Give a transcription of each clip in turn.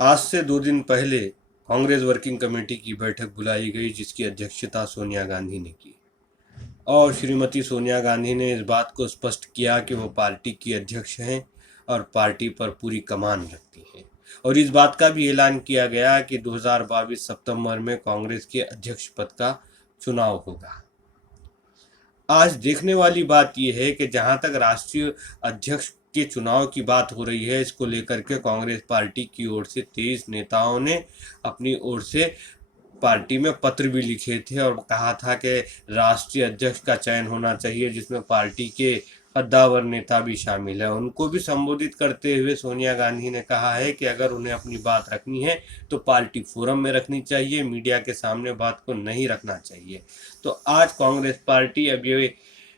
आज से 2 दिन पहले कांग्रेस वर्किंग कमेटी की बैठक बुलाई गई, जिसकी अध्यक्षता सोनिया गांधी ने की। और श्रीमती सोनिया गांधी ने इस बात को स्पष्ट किया कि वो पार्टी की अध्यक्ष हैं और पार्टी पर पूरी कमान रखती हैं। और इस बात का भी ऐलान किया गया कि 2022 सितंबर में कांग्रेस के अध्यक्ष पद का चुनाव होगा। आज देखने वाली बात यह है कि जहां तक राष्ट्रीय अध्यक्ष के चुनाव की बात हो रही है, इसको लेकर के कांग्रेस पार्टी की ओर से 23 नेताओं ने अपनी ओर से पार्टी में पत्र भी लिखे थे और कहा था कि राष्ट्रीय अध्यक्ष का चयन होना चाहिए, जिसमें पार्टी के कद्दावर नेता भी शामिल है। उनको भी संबोधित करते हुए सोनिया गांधी ने कहा है कि अगर उन्हें अपनी बात रखनी है तो पार्टी फोरम में रखनी चाहिए, मीडिया के सामने बात को नहीं रखना चाहिए। तो आज कांग्रेस पार्टी अब ये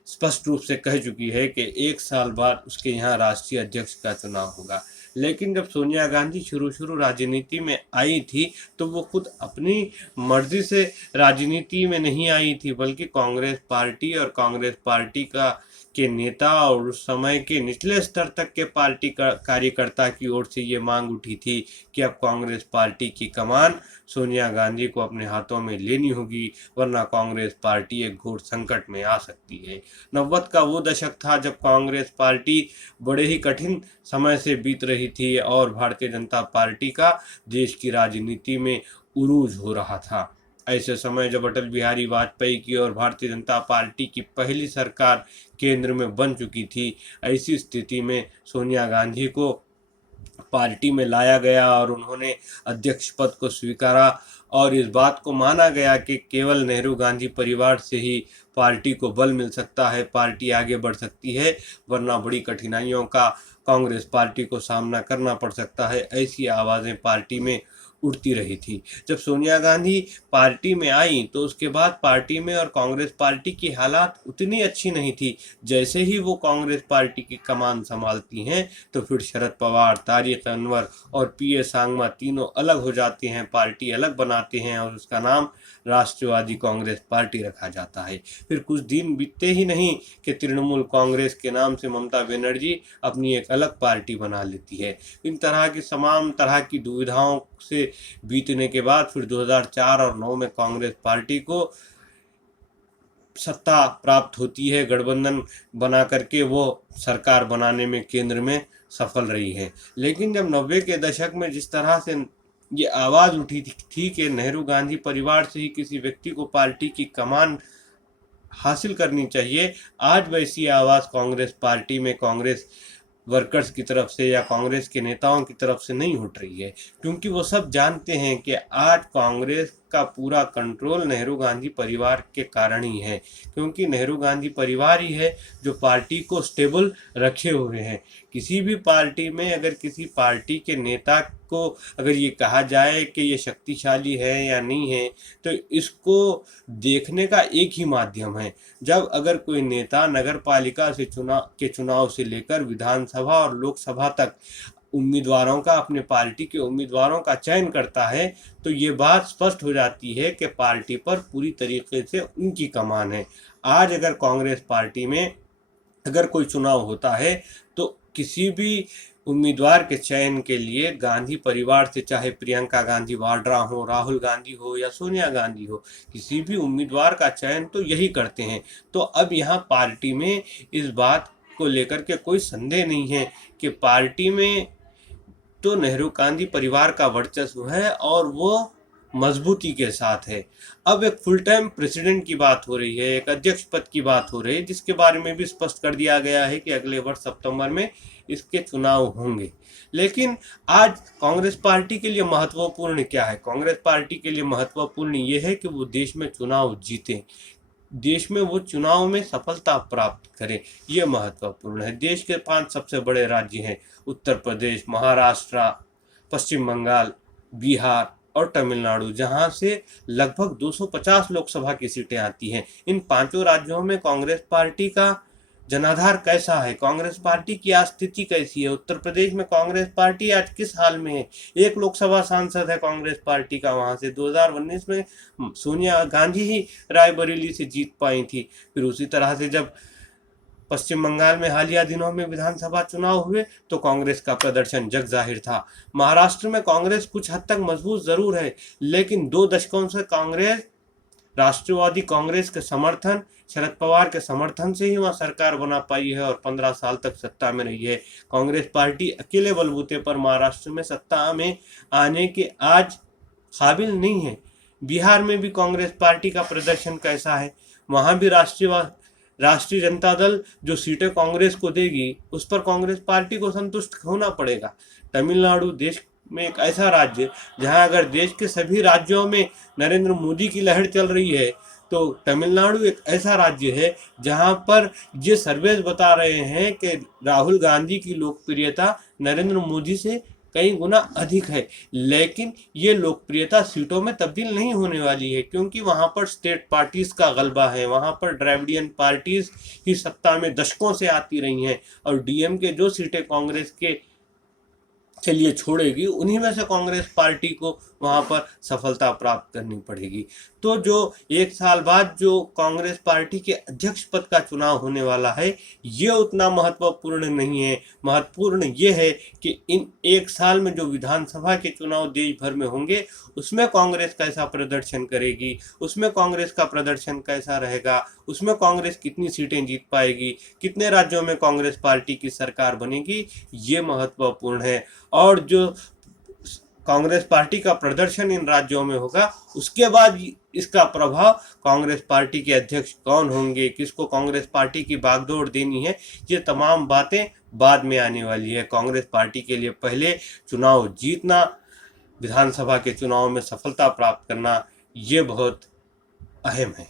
स्पष्ट रूप से कह चुकी है कि 1 साल बाद उसके यहाँ राष्ट्रीय अध्यक्ष का चुनाव होगा। लेकिन जब सोनिया गांधी शुरू राजनीति में आई थी तो वो खुद अपनी मर्जी से राजनीति में नहीं आई थी, बल्कि कांग्रेस पार्टी और कांग्रेस पार्टी का के नेता और उस समय के निचले स्तर तक के पार्टी कार्यकर्ता की ओर से ये मांग उठी थी कि अब कांग्रेस पार्टी की कमान सोनिया गांधी को अपने हाथों में लेनी होगी, वरना कांग्रेस पार्टी एक घोर संकट में आ सकती है। 90 का वो दशक था जब कांग्रेस पार्टी बड़े ही कठिन समय से बीत रही थी और भारतीय जनता पार्टी का देश की राजनीति में उरूज हो रहा था। ऐसे समय जब अटल बिहारी वाजपेयी की और भारतीय जनता पार्टी की पहली सरकार केंद्र में बन चुकी थी, ऐसी स्थिति में सोनिया गांधी को पार्टी में लाया गया और उन्होंने अध्यक्ष पद को स्वीकारा। और इस बात को माना गया कि केवल नेहरू गांधी परिवार से ही पार्टी को बल मिल सकता है, पार्टी आगे बढ़ सकती है, वरना बड़ी कठिनाइयों का कांग्रेस पार्टी को सामना करना पड़ सकता है। ऐसी आवाज़ें पार्टी में उठती रही थी। जब सोनिया गांधी पार्टी में आई तो उसके बाद पार्टी में और कांग्रेस पार्टी की हालात उतनी अच्छी नहीं थी। जैसे ही वो कांग्रेस पार्टी की कमान संभालती हैं तो फिर शरद पवार, तारिक अनवर और पीए सांगमा तीनों अलग हो जाते हैं, पार्टी अलग बनाते हैं और उसका नाम राष्ट्रवादी कांग्रेस पार्टी रखा जाता है। फिर कुछ दिन बीतते ही नहीं कि तृणमूल कांग्रेस के नाम से ममता बनर्जी अपनी एक अलग पार्टी बना लेती है। इन तरह की तमाम तरह की दुविधाओं से बीतने के बाद फिर 2004 और 2009 में कांग्रेस पार्टी को सत्ता प्राप्त होती है, गठबंधन बना करके वो सरकार बनाने में केंद्र में सफल रही है। लेकिन जब 90 के दशक में जिस तरह से ये आवाज़ उठी थी कि नेहरू गांधी परिवार से ही किसी व्यक्ति को पार्टी की कमान हासिल करनी चाहिए, आज वैसी आवाज़ कांग्रेस पार्टी में कांग्रेस वर्कर्स की तरफ से या कांग्रेस के नेताओं की तरफ से नहीं उठ रही है, क्योंकि वो सब जानते हैं कि आज कांग्रेस का पूरा कंट्रोल नेहरू गांधी परिवार के कारण ही है, क्योंकि नेहरू गांधी परिवार ही है जो पार्टी को स्टेबल रखे हुए हैं। किसी भी पार्टी में अगर किसी पार्टी के नेता को अगर ये कहा जाए कि ये शक्तिशाली है या नहीं है, तो इसको देखने का एक ही माध्यम है। जब अगर कोई नेता नगर पालिका से चुनाव से लेकर विधानसभा और लोकसभा तक उम्मीदवारों का, अपने पार्टी के उम्मीदवारों का चयन करता है, तो ये बात स्पष्ट हो जाती है कि पार्टी पर पूरी तरीके से उनकी कमान है। आज अगर कांग्रेस पार्टी में अगर कोई चुनाव होता है तो किसी भी उम्मीदवार के चयन के लिए गांधी परिवार से, चाहे प्रियंका गांधी वाड्रा हो, राहुल गांधी हो या सोनिया गांधी हो, किसी भी उम्मीदवार का चयन तो यही करते हैं। तो अब यहाँ पार्टी में इस बात को लेकर के कोई संदेह नहीं है कि पार्टी में तो नेहरू गांधी परिवार का वर्चस्व है और वो मजबूती के साथ है। अब एक फुल टाइम प्रेसिडेंट की बात हो रही है, एक अध्यक्ष पद की बात हो रही है, जिसके बारे में भी स्पष्ट कर दिया गया है कि अगले वर्ष सितंबर में इसके चुनाव होंगे। लेकिन आज कांग्रेस पार्टी के लिए महत्वपूर्ण क्या है? कांग्रेस पार्टी के लिए महत्वपूर्ण ये है कि वो देश में चुनाव जीते, देश में वो चुनाव में सफलता प्राप्त करें, ये महत्वपूर्ण है। देश के 5 सबसे बड़े राज्य हैं, उत्तर प्रदेश, महाराष्ट्र, पश्चिम बंगाल, बिहार और तमिलनाडु, जहां से लगभग 250 लोकसभा की सीटें आती हैं। इन 5 राज्यों में कांग्रेस पार्टी का जनाधार कैसा है, कांग्रेस पार्टी की आज स्थिति कैसी है? उत्तर प्रदेश में कांग्रेस पार्टी आज किस हाल में है? एक लोकसभा सांसद है कांग्रेस पार्टी का वहां से। 2019 में सोनिया गांधी ही रायबरेली से जीत पाई थी। फिर उसी तरह से जब पश्चिम बंगाल में हालिया दिनों में विधानसभा चुनाव हुए तो कांग्रेस का प्रदर्शन जग जाहिर था। महाराष्ट्र में कांग्रेस कुछ हद तक मजबूत जरूर है, लेकिन 2 दशकों से कांग्रेस, राष्ट्रवादी कांग्रेस के समर्थन, शरद पवार के समर्थन से ही वहां सरकार बना पाई है और 15 साल तक सत्ता में रही है। कांग्रेस पार्टी अकेले बलबूते पर महाराष्ट्र में सत्ता में आने के आज काबिल नहीं है। बिहार में भी कांग्रेस पार्टी का प्रदर्शन कैसा है, वहां भी राष्ट्रीय जनता दल जो सीटें कांग्रेस को देगी उस पर कांग्रेस पार्टी को संतुष्ट होना पड़ेगा। तमिलनाडु देश में एक ऐसा राज्य जहां अगर देश के सभी राज्यों में नरेंद्र मोदी की लहर चल रही है तो तमिलनाडु एक ऐसा राज्य है जहां पर ये सर्वे बता रहे हैं कि राहुल गांधी की लोकप्रियता नरेंद्र मोदी से कई गुना अधिक है। लेकिन ये लोकप्रियता सीटों में तब्दील नहीं होने वाली है, क्योंकि वहां पर स्टेट पार्टीज का गलबा है, वहां पर द्रविडियन पार्टीज ही सत्ता में दशकों से आती रही हैं और डीएमके जो सीटें कांग्रेस के लिए छोड़ेगी उन्हीं में से कांग्रेस पार्टी को वहां पर सफलता प्राप्त करनी पड़ेगी। तो जो 1 साल बाद जो कांग्रेस पार्टी के अध्यक्ष पद का चुनाव होने वाला है ये उतना महत्वपूर्ण नहीं है। महत्वपूर्ण ये है कि इन 1 साल में जो विधानसभा के चुनाव देश भर में होंगे उसमें कांग्रेस कैसा प्रदर्शन करेगी, उसमें कांग्रेस का प्रदर्शन कैसा रहेगा, उसमें कांग्रेस कितनी सीटें जीत पाएगी, कितने राज्यों में कांग्रेस पार्टी की सरकार बनेगी, ये महत्वपूर्ण है। और जो कांग्रेस पार्टी का प्रदर्शन इन राज्यों में होगा उसके बाद इसका प्रभाव कांग्रेस पार्टी के अध्यक्ष कौन होंगे, किसको कांग्रेस पार्टी की बागडोर देनी है, ये तमाम बातें बाद में आने वाली है। कांग्रेस पार्टी के लिए पहले चुनाव जीतना, विधानसभा के चुनाव में सफलता प्राप्त करना ये बहुत अहम है।